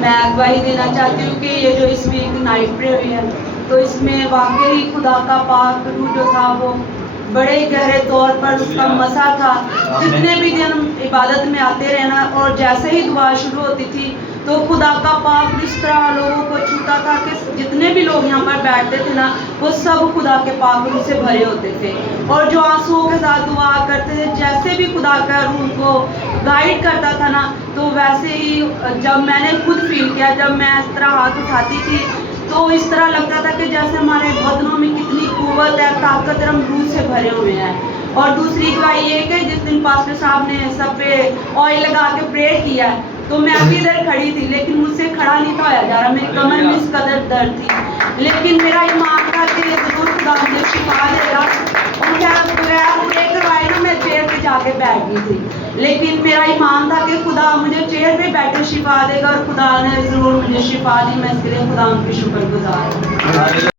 میں گواہی دینا چاہتی ہوں کہ یہ جو اس ویک نائٹ پریئر ہوئی ہے تو اس میں واقعی خدا کا پاک روح جو تھا وہ بڑے گہرے طور پر اس کا مسا تھا. جتنے بھی دن عبادت میں آتے رہنا اور جیسے ہی دعا شروع ہوتی تھی تو خدا کا پاک اس طرح لوگوں کو چھوتا تھا کہ جتنے بھی لوگ یہاں پر بیٹھتے تھے نا وہ سب خدا کے پاک روح سے بھرے ہوتے تھے اور جو آنسوؤں کے ساتھ دعا کرتے تھے جیسے بھی خدا کا روح ان کو گائیڈ کرتا تھا نا تو ویسے ہی جب میں نے خود فیل کیا جب میں اس طرح ہاتھ اٹھاتی تھی تو اس طرح لگتا تھا کہ جیسے ہمارے بدنوں میں کتنی قوت ہے طاقت ہم روح سے بھرے ہوئے ہیں. اور دوسری گواہی یہ کہ جس دن پاسٹر صاحب نے سب پہ آئل لگا کے پریئر کیا تو میں ابھی ادھر کھڑی تھی لیکن مجھ سے کھڑا نہیں تھا ہویا جا رہا, میری کمر میں اس قدر درد تھی لیکن میرا ایمان تھا کہ ضرور خدا مجھے شفا دے گا. اور بغیر پریئر کروائے نا میں چیئر پہ جا کے بیٹھ گئی تھی لیکن میرا ایمان تھا کہ خدا مجھے چیئر پہ بیٹھے شفا دے گا اور خدا نے ضرور مجھے شفا دی. میں اس کے لیے خدا ان کی شکر گزار ہوں.